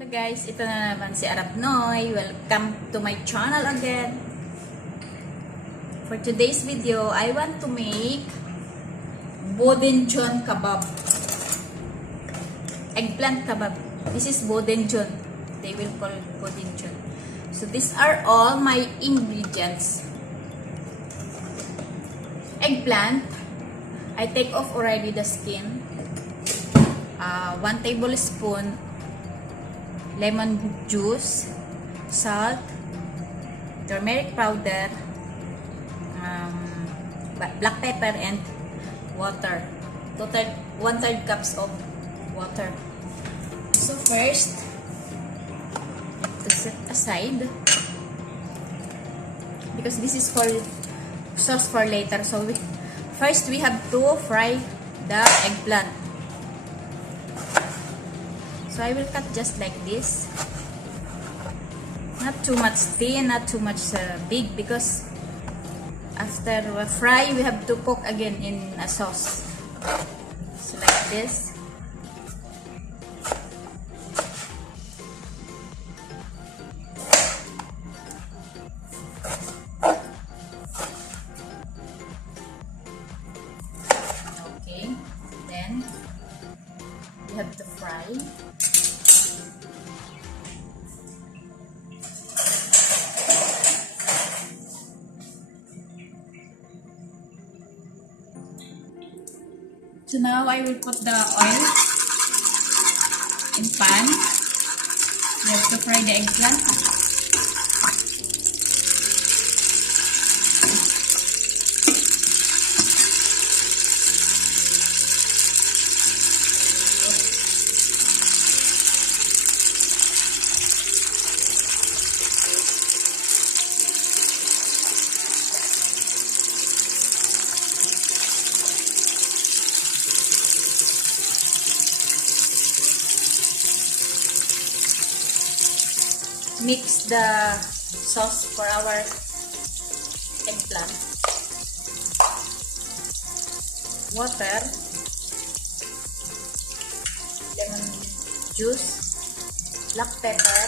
Hello guys, ito na naman si ARABNOY. Welcome to my channel again. For today's video, I want to make Bademjan Kabab. Eggplant kebab. This is Bademjan. They will call it Bademjan. So these are all my ingredients. Eggplant. I take off already the skin. 1 tablespoon lemon juice, salt, turmeric powder, black pepper, and water. 1/3 cups of water. So first, to set aside, because this is for sauce for later. So first we have to fry the eggplant. So I will cut just like this. Not too much thin, not too much big, because after fry we have to cook again in a sauce. So like this. Okay, then we have to fry. So now I will put the oil in pan. We have to fry the eggplant. Mix the sauce for our eggplant. Water, lemon juice, black pepper,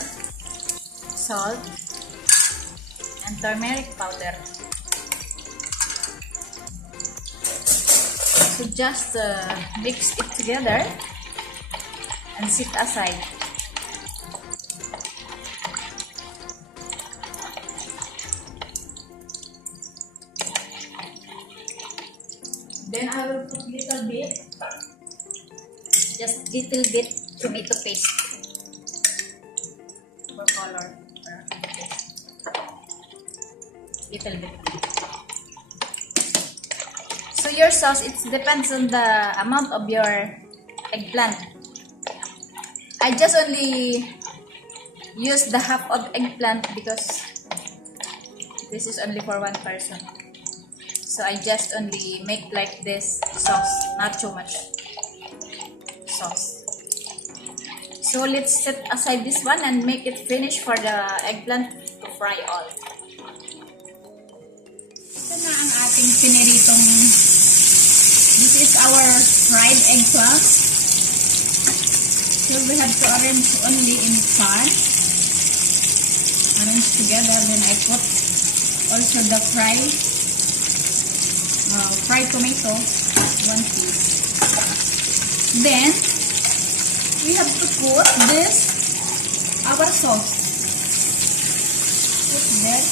salt, and turmeric powder. So just mix it together and set aside. Then I will put little bit, just little bit tomato paste for color. Little bit. So your sauce, it depends on the amount of your eggplant. I just only use the half of eggplant because this is only for one person. So I just only make like this sauce, not too much sauce. So let's set aside this one and make it finish for the eggplant to fry all. Ito na ang ating piniritong, this is our fried eggplant. So we have to arrange only in pan. Arrange together, then I put also the fried tomato, 1 piece. Then we have to put this, our sauce. Put there.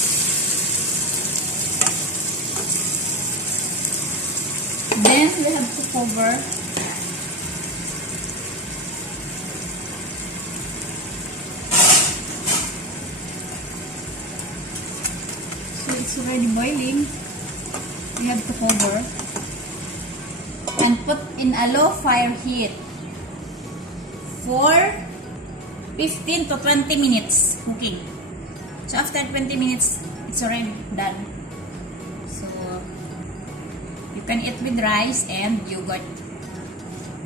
Then we have to cover. So it's already boiling. We have to cover and put in a low fire heat for 15 to 20 minutes cooking. So after 20 minutes, it's already done. So you can eat with rice and yogurt.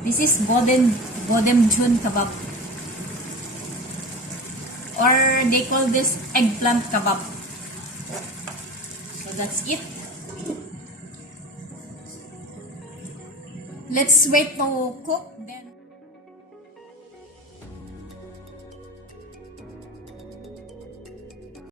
This is Bademjan Kabab, or they call this eggplant kebab. So that's it. Let's wait to cook then.